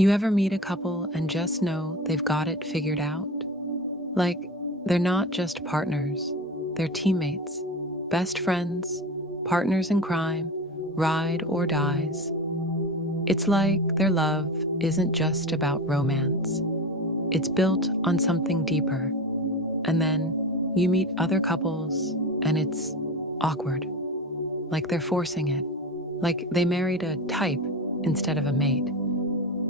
You ever meet a couple and just know they've got it figured out? Like, they're not just partners, they're teammates, best friends, partners in crime, ride or dies. It's like their love isn't just about romance, it's built on something deeper. And then you meet other couples and it's awkward, like they're forcing it, like they married a type instead of a mate.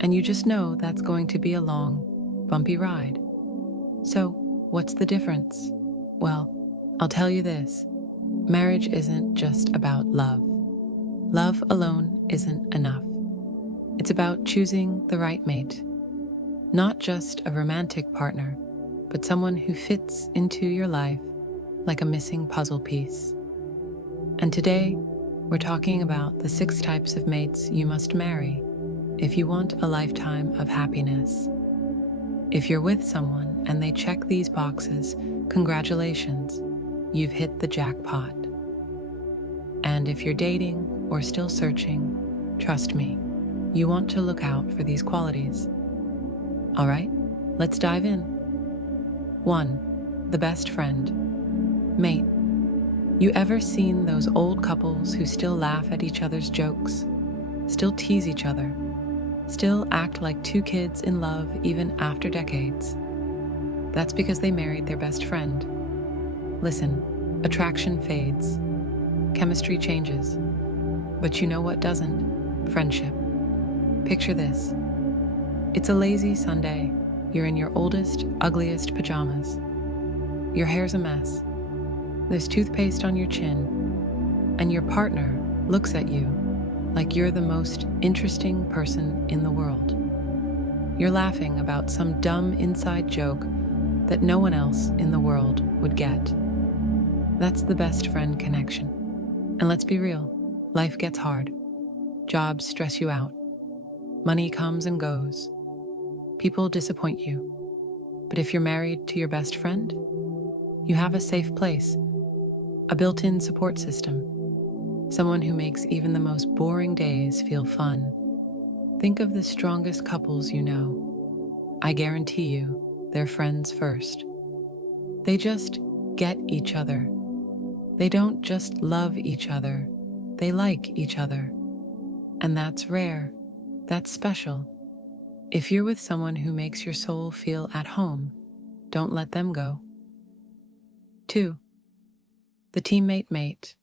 And you just know that's going to be a long, bumpy ride. So, what's the difference? Well, I'll tell you this. Marriage isn't just about love. Love alone isn't enough. It's about choosing the right mate. Not just a romantic partner, but someone who fits into your life like a missing puzzle piece. And today, we're talking about the 6 types of mates you must marry if you want a lifetime of happiness. If you're with someone and they check these boxes, congratulations, you've hit the jackpot. And if you're dating or still searching, trust me, you want to look out for these qualities. All right, let's dive in. 1. The best friend. Mate. You ever seen those old couples who still laugh at each other's jokes, still tease each other, still act like 2 kids in love even after decades? That's because they married their best friend. Listen, attraction fades, chemistry changes, but you know what doesn't? Friendship. Picture this. It's a lazy Sunday. You're in your oldest, ugliest pajamas. Your hair's a mess. There's toothpaste on your chin, and your partner looks at you like you're the most interesting person in the world. You're laughing about some dumb inside joke that no one else in the world would get. That's the best friend connection. And let's be real, life gets hard. Jobs stress you out. Money comes and goes. People disappoint you. But if you're married to your best friend, you have a safe place, a built-in support system, someone who makes even the most boring days feel fun. Think of the strongest couples you know. I guarantee you, they're friends first. They just get each other. They don't just love each other, they like each other. And that's rare, that's special. If you're with someone who makes your soul feel at home, don't let them go. 2. The teammate mate.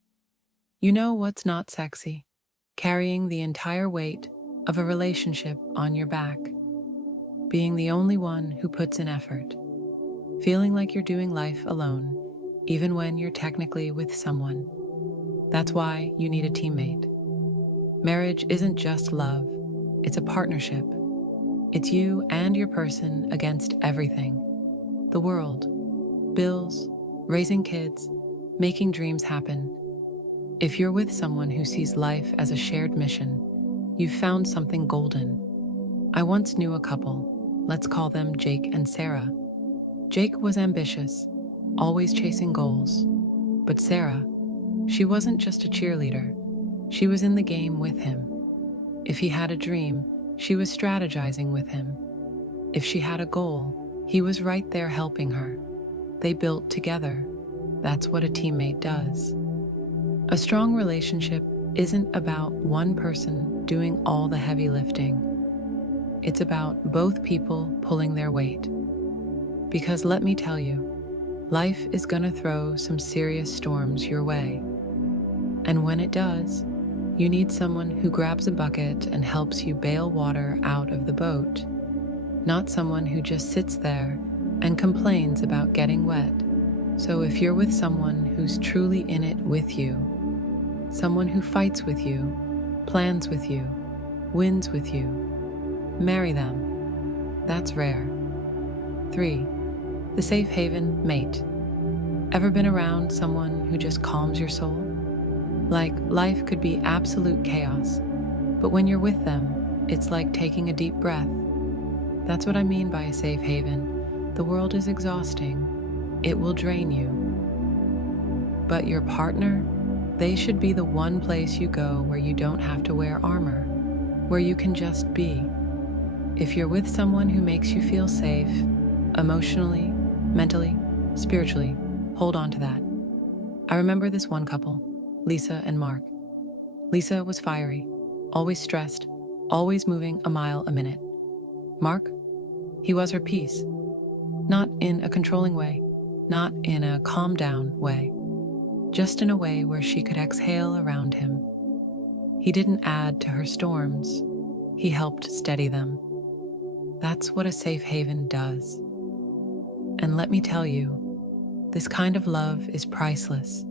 You know what's not sexy? Carrying the entire weight of a relationship on your back. Being the only one who puts in effort. Feeling like you're doing life alone, even when you're technically with someone. That's why you need a teammate. Marriage isn't just love, it's a partnership. It's you and your person against everything. The world, bills, raising kids, making dreams happen. If you're with someone who sees life as a shared mission, you've found something golden. I once knew a couple, let's call them Jake and Sarah. Jake was ambitious, always chasing goals. But Sarah, she wasn't just a cheerleader, she was in the game with him. If he had a dream, she was strategizing with him. If she had a goal, he was right there helping her. They built together. That's what a teammate does. A strong relationship isn't about one person doing all the heavy lifting. It's about both people pulling their weight. Because let me tell you, life is gonna throw some serious storms your way. And when it does, you need someone who grabs a bucket and helps you bail water out of the boat, not someone who just sits there and complains about getting wet. So if you're with someone who's truly in it with you, someone who fights with you, plans with you, wins with you, marry them. That's rare. 3. The safe haven mate. Ever been around someone who just calms your soul? Like life could be absolute chaos, but when you're with them, it's like taking a deep breath. That's what I mean by a safe haven. The world is exhausting. It will drain you. But your partner, they should be the one place you go where you don't have to wear armor, where you can just be. If you're with someone who makes you feel safe, emotionally, mentally, spiritually, hold on to that. I remember this one couple, Lisa and Mark. Lisa was fiery, always stressed, always moving a mile a minute. Mark? He was her peace. Not in a controlling way, not in a calm down way, just in a way where she could exhale around him. He didn't add to her storms, he helped steady them. That's what a safe haven does. And let me tell you, this kind of love is priceless.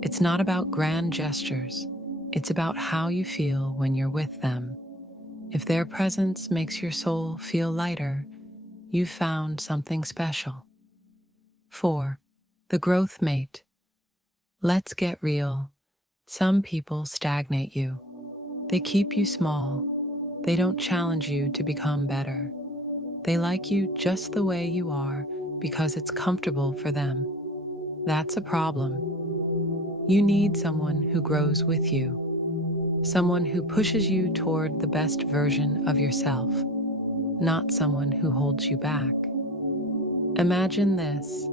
It's not about grand gestures, it's about how you feel when you're with them. If their presence makes your soul feel lighter, you've found something special. 4. The growth mate. Let's get real. Some people stagnate you. They keep you small. They don't challenge you to become better. They like you just the way you are because it's comfortable for them. That's a problem. You need someone who grows with you. Someone who pushes you toward the best version of yourself, not someone who holds you back. Imagine this.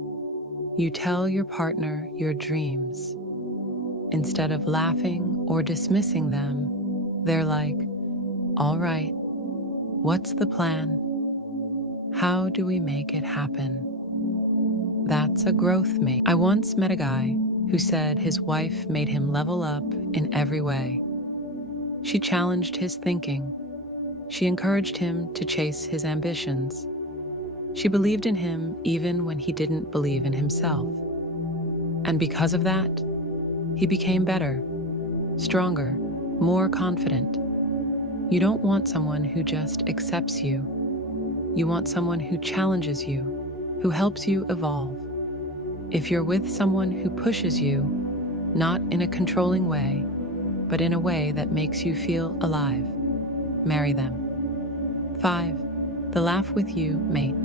You tell your partner your dreams. Instead of laughing or dismissing them, they're like, "All right, what's the plan? How do we make it happen?" That's a growth mate. I once met a guy who said his wife made him level up in every way. She challenged his thinking. She encouraged him to chase his ambitions. She believed in him even when he didn't believe in himself. And because of that, he became better, stronger, more confident. You don't want someone who just accepts you. You want someone who challenges you, who helps you evolve. If you're with someone who pushes you, not in a controlling way, but in a way that makes you feel alive, marry them. 5. The laugh with you mate.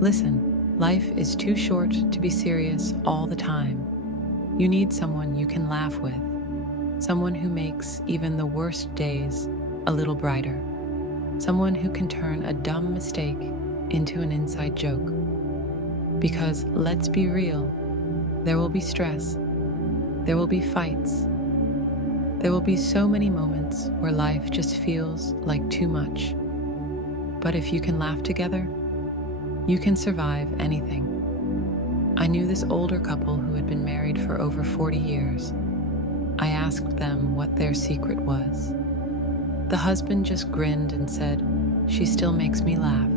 Listen, life is too short to be serious all the time. You need someone you can laugh with, someone who makes even the worst days a little brighter, someone who can turn a dumb mistake into an inside joke. Because let's be real, there will be stress, there will be fights, there will be so many moments where life just feels like too much. But if you can laugh together, you can survive anything. I knew this older couple who had been married for over 40 years. I asked them what their secret was. The husband just grinned and said, "She still makes me laugh."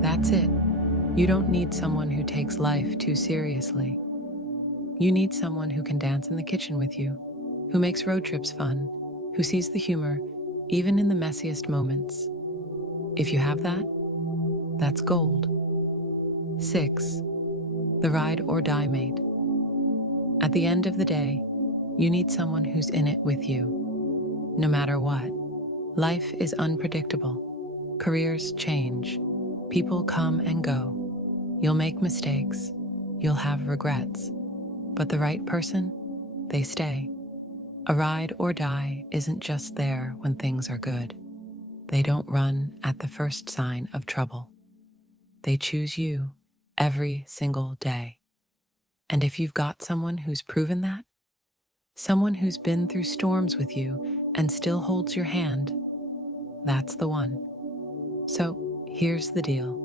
That's it. You don't need someone who takes life too seriously. You need someone who can dance in the kitchen with you, who makes road trips fun, who sees the humor even in the messiest moments. If you have that, that's gold. 6. The ride or die mate. At the end of the day, you need someone who's in it with you. No matter what, life is unpredictable. Careers change. People come and go. You'll make mistakes. You'll have regrets. But the right person, they stay. A ride or die isn't just there when things are good. They don't run at the first sign of trouble. They choose you every single day. And if you've got someone who's proven that, someone who's been through storms with you and still holds your hand, that's the one. So here's the deal.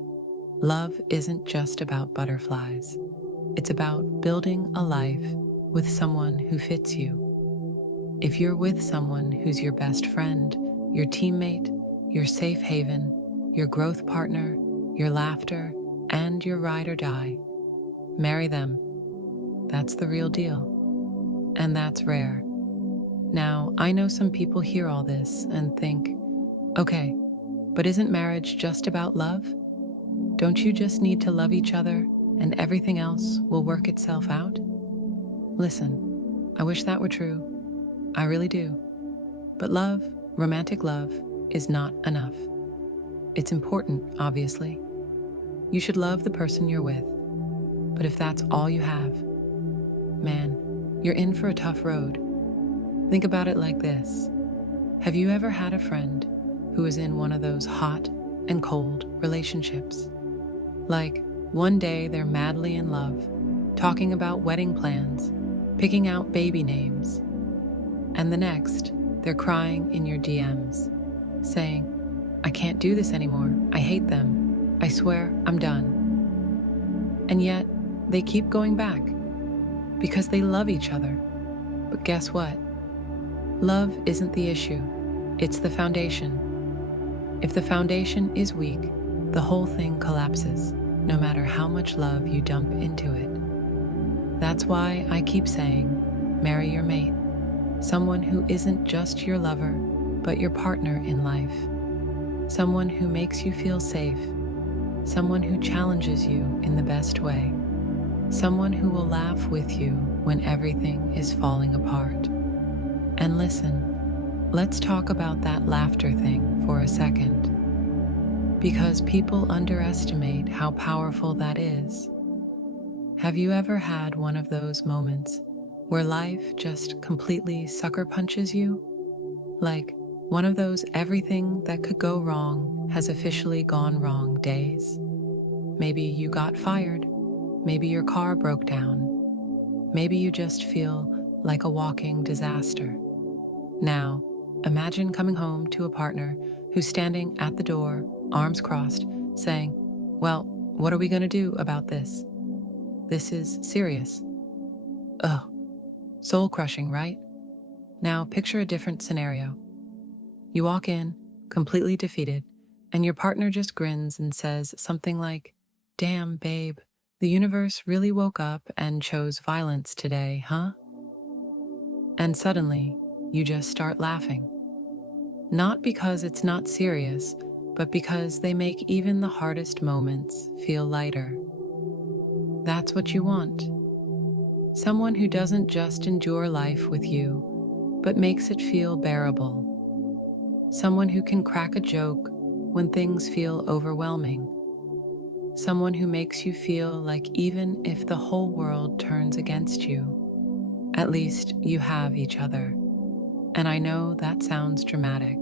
Love isn't just about butterflies. It's about building a life with someone who fits you. If you're with someone who's your best friend, your teammate, your safe haven, your growth partner, your laughter, and your ride or die, marry them. That's the real deal. And that's rare. Now, I know some people hear all this and think, okay, but isn't marriage just about love? Don't you just need to love each other and everything else will work itself out? Listen, I wish that were true. I really do. But love, romantic love, is not enough. It's important, obviously. You should love the person you're with. But if that's all you have, man, you're in for a tough road. Think about it like this. Have you ever had a friend who is in one of those hot and cold relationships. Like, one day they're madly in love, talking about wedding plans, picking out baby names, and the next, they're crying in your DMs, saying, "I can't do this anymore. I hate them. I swear I'm done." And yet, they keep going back because they love each other. But guess what? Love isn't the issue, it's the foundation. If the foundation is weak, the whole thing collapses, no matter how much love you dump into it. That's why I keep saying, marry your mate, someone who isn't just your lover, but your partner in life. Someone who makes you feel safe, someone who challenges you in the best way, someone who will laugh with you when everything is falling apart. And listen, let's talk about that laughter thing for a second, because people underestimate how powerful that is. Have you ever had one of those moments where life just completely sucker punches you? Like one of those everything that could go wrong has officially gone wrong days. Maybe you got fired, maybe your car broke down, maybe you just feel like a walking disaster. Now, imagine coming home to a partner who's standing at the door, arms crossed, saying, "Well, what are we going to do about this? This is serious." Ugh, soul-crushing, right? Now, picture a different scenario. You walk in, completely defeated, and your partner just grins and says something like, "Damn, babe, the universe really woke up and chose violence today, huh?" And suddenly, you just start laughing. Not because it's not serious, but because they make even the hardest moments feel lighter. That's what you want. Someone who doesn't just endure life with you, but makes it feel bearable. Someone who can crack a joke when things feel overwhelming. Someone who makes you feel like even if the whole world turns against you, at least you have each other. And I know that sounds dramatic,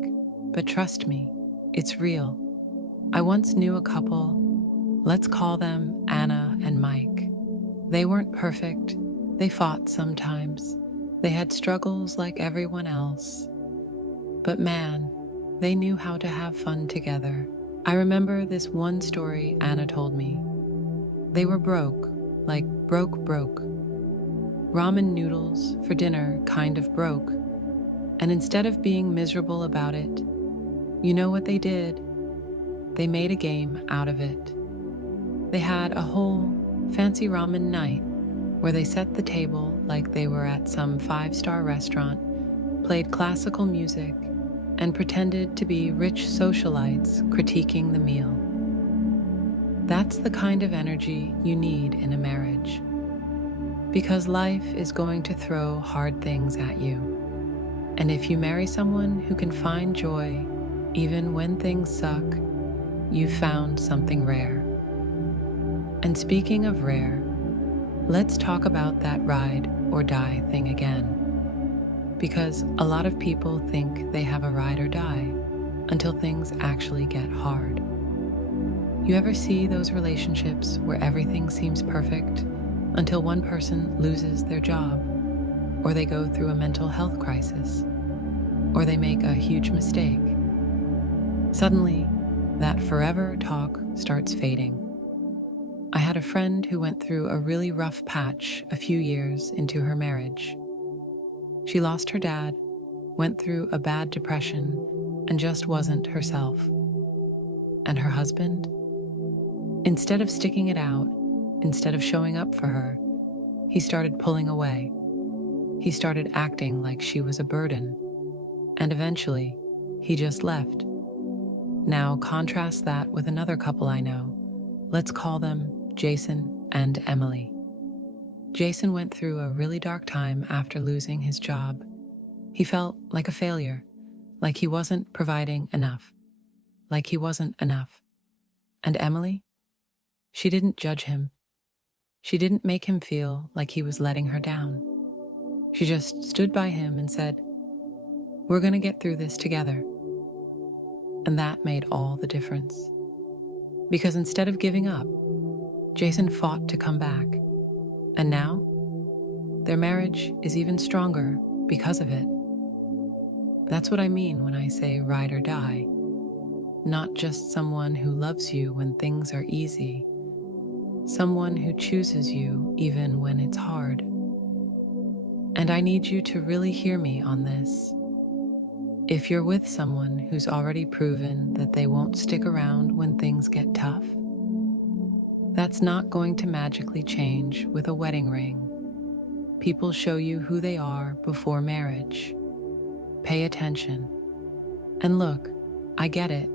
but trust me, it's real. I once knew a couple, let's call them Anna and Mike. They weren't perfect, they fought sometimes, they had struggles like everyone else. But man, they knew how to have fun together. I remember this one story Anna told me. They were broke, like broke. Ramen noodles for dinner kind of broke. And instead of being miserable about it, you know what they did? They made a game out of it. They had a whole fancy ramen night where they set the table like they were at some five-star restaurant, played classical music, and pretended to be rich socialites critiquing the meal. That's the kind of energy you need in a marriage. Because life is going to throw hard things at you. And if you marry someone who can find joy even when things suck, you've found something rare. And speaking of rare, let's talk about that ride or die thing again. Because a lot of people think they have a ride or die until things actually get hard. You ever see those relationships where everything seems perfect until one person loses their job, or they go through a mental health crisis, or they make a huge mistake? Suddenly, that forever talk starts fading. I had a friend who went through a really rough patch a few years into her marriage. She lost her dad, went through a bad depression, and just wasn't herself. And her husband? Instead of sticking it out, instead of showing up for her, he started pulling away. He started acting like she was a burden. And eventually, he just left. Now contrast that with another couple I know. Let's call them Jason and Emily. Jason went through a really dark time after losing his job. He felt like a failure, like he wasn't providing enough, like he wasn't enough. And Emily? She didn't judge him. She didn't make him feel like he was letting her down. She just stood by him and said, "We're going to get through this together." And that made all the difference. Because instead of giving up, Jason fought to come back. And now, their marriage is even stronger because of it. That's what I mean when I say ride or die. Not just someone who loves you when things are easy, someone who chooses you even when it's hard. And I need you to really hear me on this. If you're with someone who's already proven that they won't stick around when things get tough, that's not going to magically change with a wedding ring. People show you who they are before marriage. Pay attention. And look, I get it.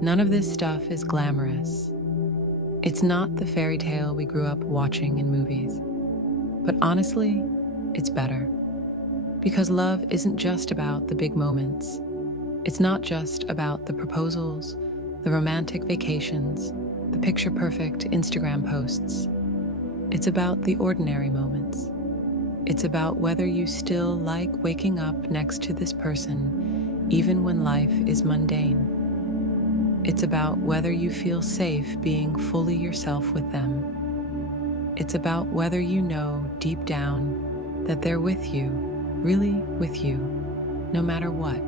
None of this stuff is glamorous. It's not the fairy tale we grew up watching in movies. But honestly, it's better. Because love isn't just about the big moments. It's not just about the proposals, the romantic vacations, the picture-perfect Instagram posts. It's about the ordinary moments. It's about whether you still like waking up next to this person, even when life is mundane. It's about whether you feel safe being fully yourself with them. It's about whether you know deep down that they're with you, really with you, no matter what.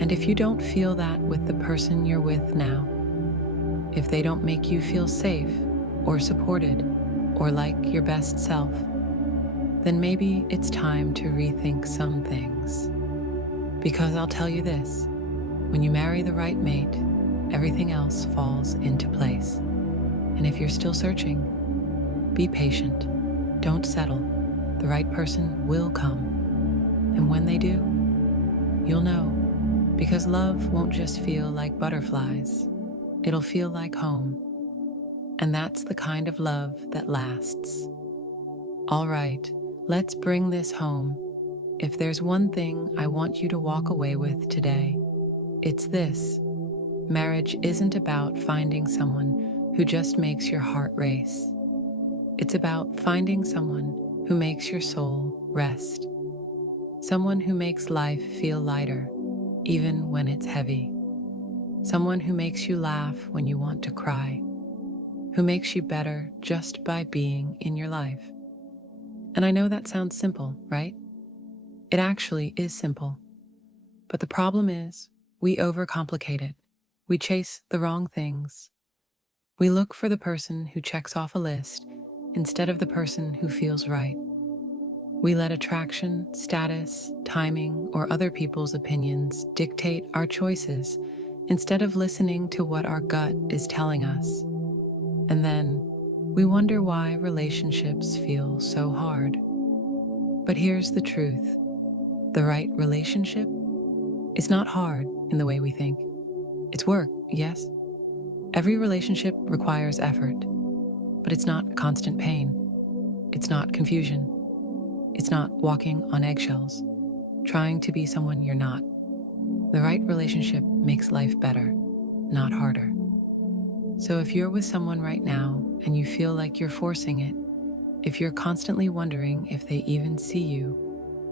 And if you don't feel that with the person you're with now, if they don't make you feel safe or supported or like your best self, then maybe it's time to rethink some things. Because I'll tell you this, when you marry the right mate, everything else falls into place. And if you're still searching, be patient. Don't settle. The right person will come. And when they do, you'll know. Because love won't just feel like butterflies. It'll feel like home. And that's the kind of love that lasts. All right, let's bring this home. If there's one thing I want you to walk away with today, it's this. Marriage isn't about finding someone who just makes your heart race. It's about finding someone who makes your soul rest. Someone who makes life feel lighter, even when it's heavy. Someone who makes you laugh when you want to cry. Who makes you better just by being in your life. And I know that sounds simple, right? It actually is simple. But the problem is, we overcomplicate it. We chase the wrong things. We look for the person who checks off a list instead of the person who feels right. We let attraction, status, timing, or other people's opinions dictate our choices instead of listening to what our gut is telling us. And then we wonder why relationships feel so hard. But here's the truth. The right relationship is not hard in the way we think. It's work, yes. Every relationship requires effort, but it's not constant pain. It's not confusion. It's not walking on eggshells, trying to be someone you're not. The right relationship makes life better, not harder. So if you're with someone right now and you feel like you're forcing it, if you're constantly wondering if they even see you,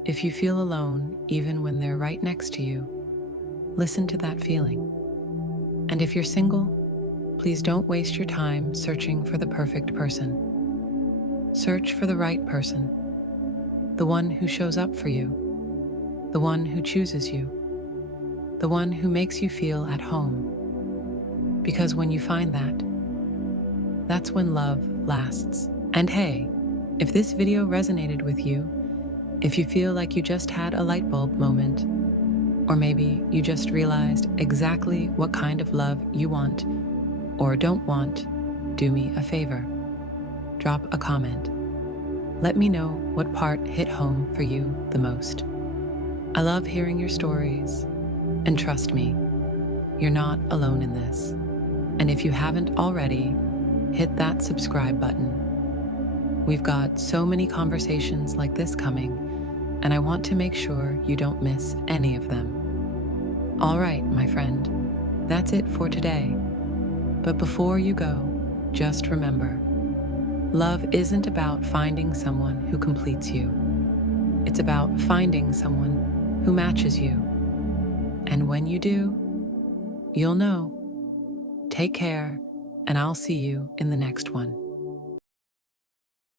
if you feel alone even when they're right next to you, listen to that feeling. And if you're single, please don't waste your time searching for the perfect person. Search for the right person. The one who shows up for you, the one who chooses you, the one who makes you feel at home. Because when you find that, that's when love lasts. And hey, if this video resonated with you, if you feel like you just had a light bulb moment, or maybe you just realized exactly what kind of love you want or don't want, do me a favor. Drop a comment. Let me know what part hit home for you the most. I love hearing your stories, and trust me, you're not alone in this. And if you haven't already, hit that subscribe button. We've got so many conversations like this coming, and I want to make sure you don't miss any of them. All right, my friend, that's it for today. But before you go, just remember, love isn't about finding someone who completes you. It's about finding someone who matches you. And when you do, you'll know. Take care, and I'll see you in the next one.